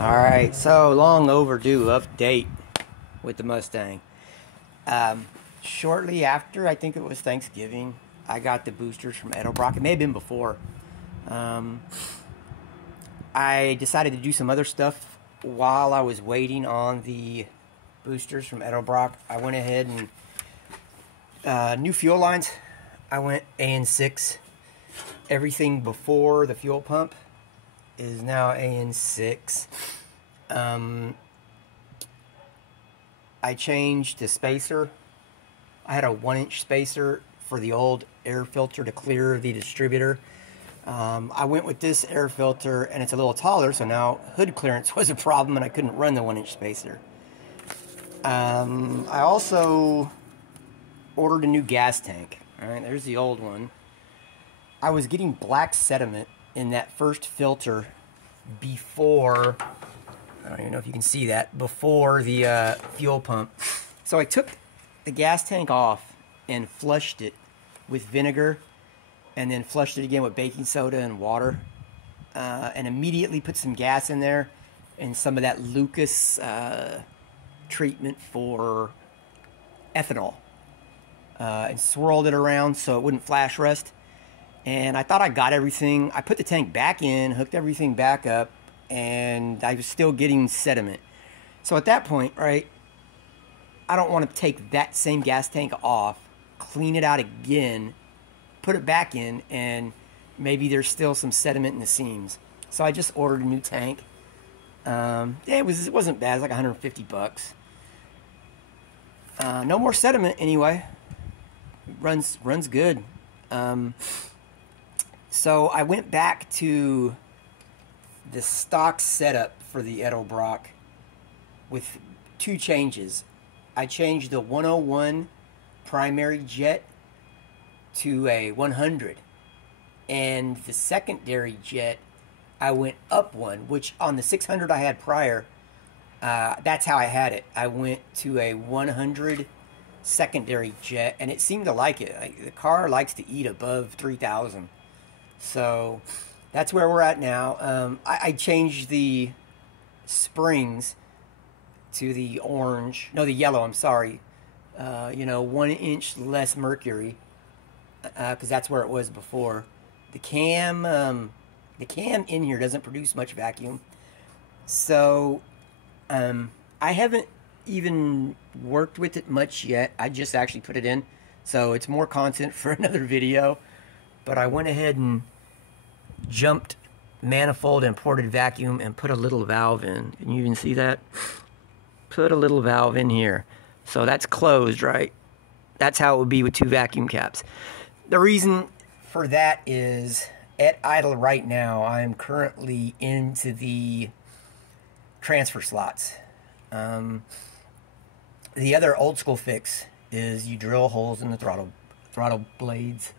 Alright, so long overdue update with the Mustang. Shortly after, I think it was Thanksgiving, I got the boosters from Edelbrock. It may have been before. I decided to do some other stuff while I was waiting on the boosters from Edelbrock. I went ahead and new fuel lines. I went AN6. Everything before the fuel pump is now AN6. I changed the spacer. I had a 1-inch spacer for the old air filter to clear the distributor. I went with this air filter, and it's a little taller, so now hood clearance was a problem, and I couldn't run the 1-inch spacer. I also ordered a new gas tank. All right, there's the old one. I was getting black sediment in that first filter before, I don't even know if you can see that, before the fuel pump. So I took the gas tank off and flushed it with vinegar, and then flushed it again with baking soda and water, and immediately put some gas in there and some of that Lucas treatment for ethanol, and swirled it around so it wouldn't flash rust. And I thought I got everything. I put the tank back in, hooked everything back up, and I was still getting sediment. So at that point, right, I don't want to take that same gas tank off, clean it out again, put it back in, and maybe there's still some sediment in the seams. So I just ordered a new tank. Yeah, it wasn't bad. It was like 150 bucks. No more sediment anyway. Runs good. So I went back to the stock setup for the Edelbrock with two changes. I changed the 101 primary jet to a 100, and the secondary jet I went up one, which on the 600 I had prior, that's how I had it. I went to a 100 secondary jet, and it seemed to like it. Like, the car likes to eat above 3,000. So that's where we're at now. I changed the springs to the orange, no, the yellow, I'm sorry. 1 inch less mercury, because that's where it was before. The cam in here doesn't produce much vacuum. So I haven't even worked with it much yet. I just actually put it in, so it's more content for another video. But I went ahead and jumped manifold and ported vacuum and put a little valve in. Can you even see that? Put a little valve in here. So that's closed, right? That's how it would be with two vacuum caps. The reason for that is at idle right now, I am currently into the transfer slots. The other old school fix is you drill holes in the throttle blades.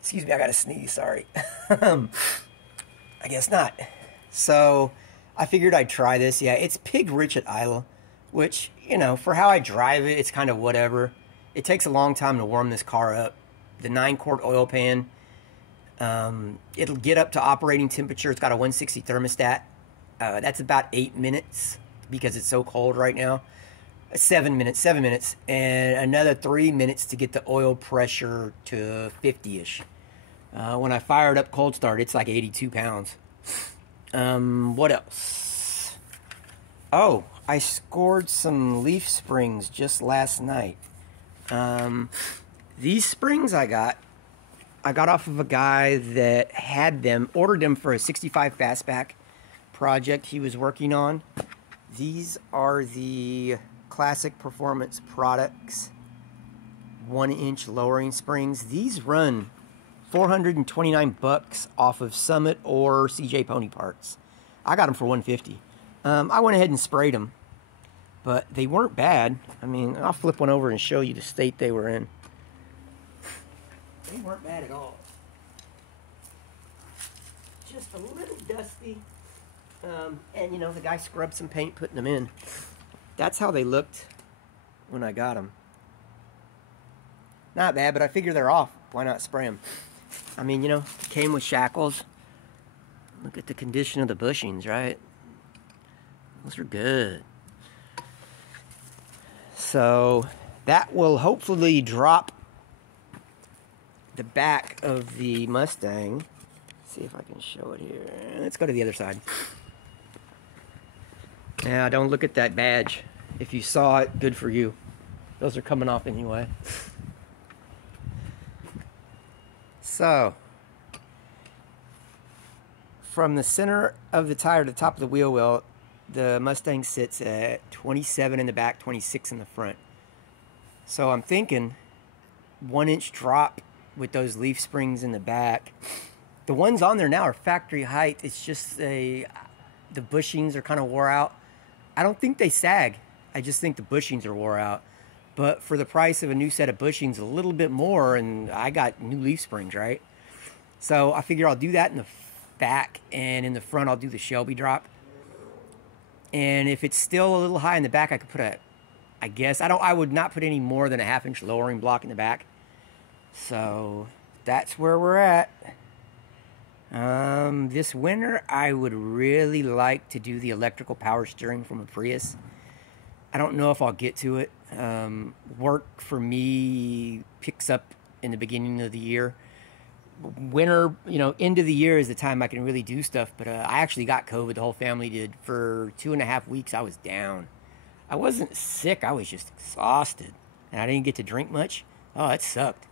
Excuse me, I got to sneeze, sorry. I guess not. So I figured I'd try this. Yeah, it's pig rich at idle, which, for how I drive it, it's kind of whatever. It takes a long time to warm this car up. The 9-quart oil pan, it'll get up to operating temperature. It's got a 160 thermostat. That's about 8 minutes because it's so cold right now. 7 minutes, and another 3 minutes to get the oil pressure to 50-ish. When I fire it up cold start, it's like 82 pounds. What else? Oh, I scored some leaf springs just last night. These springs I got off of a guy that had them, ordered them for a 65 fastback project he was working on. These are the Classic Performance Products 1-inch lowering springs. These run 429 bucks off of Summit or CJ Pony Parts. I got them for 150. I went ahead and sprayed them, but they weren't bad. I mean, I'll flip one over and show you the state they were in. They weren't bad at all. Just a little dusty. And the guy scrubbed some paint putting them in. That's how they looked when I got them. Not bad, but I figure they're off. Why not spray them? I mean, came with shackles. Look at the condition of the bushings, right? Those are good. So that will hopefully drop the back of the Mustang. Let's see if I can show it here. Let's go to the other side. Yeah, don't look at that badge. If you saw it, good for you. Those are coming off anyway. So, from the center of the tire to the top of the wheel well, the Mustang sits at 27 in the back, 26 in the front. So I'm thinking 1-inch drop with those leaf springs in the back. The ones on there now are factory height. It's just the bushings are kind of wore out. I don't think they sag. I just think the bushings are wore out. But for the price of a new set of bushings, a little bit more, and I got new leaf springs, right? So I figure I'll do that in the back, and in the front I'll do the Shelby drop. And if it's still a little high in the back, I could put I would not put any more than a 1/2-inch lowering block in the back. So that's where we're at. This winter, I would really like to do the electrical power steering from a Prius. I don't know if I'll get to it. Work for me picks up in the beginning of the year. Winter, end of the year is the time I can really do stuff. But I actually got COVID. The whole family did. For 2.5 weeks, I was down. I wasn't sick. I was just exhausted. And I didn't get to drink much. Oh, it sucked.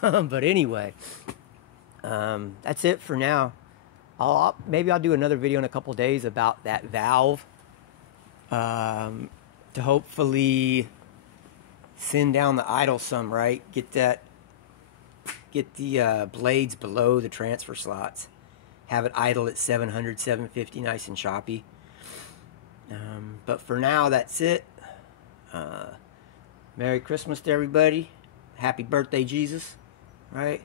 But anyway, that's it for now. Maybe I'll do another video in a couple days about that valve. To hopefully thin down the idle some, right? Get the blades below the transfer slots. Have it idle at 700, 750, nice and choppy. But for now, that's it. Merry Christmas to everybody. Happy birthday, Jesus. Right?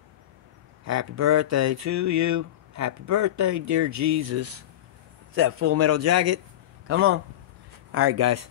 Happy birthday to you. Happy birthday, dear Jesus. Is that Full Metal Jacket? Come on. All right, guys.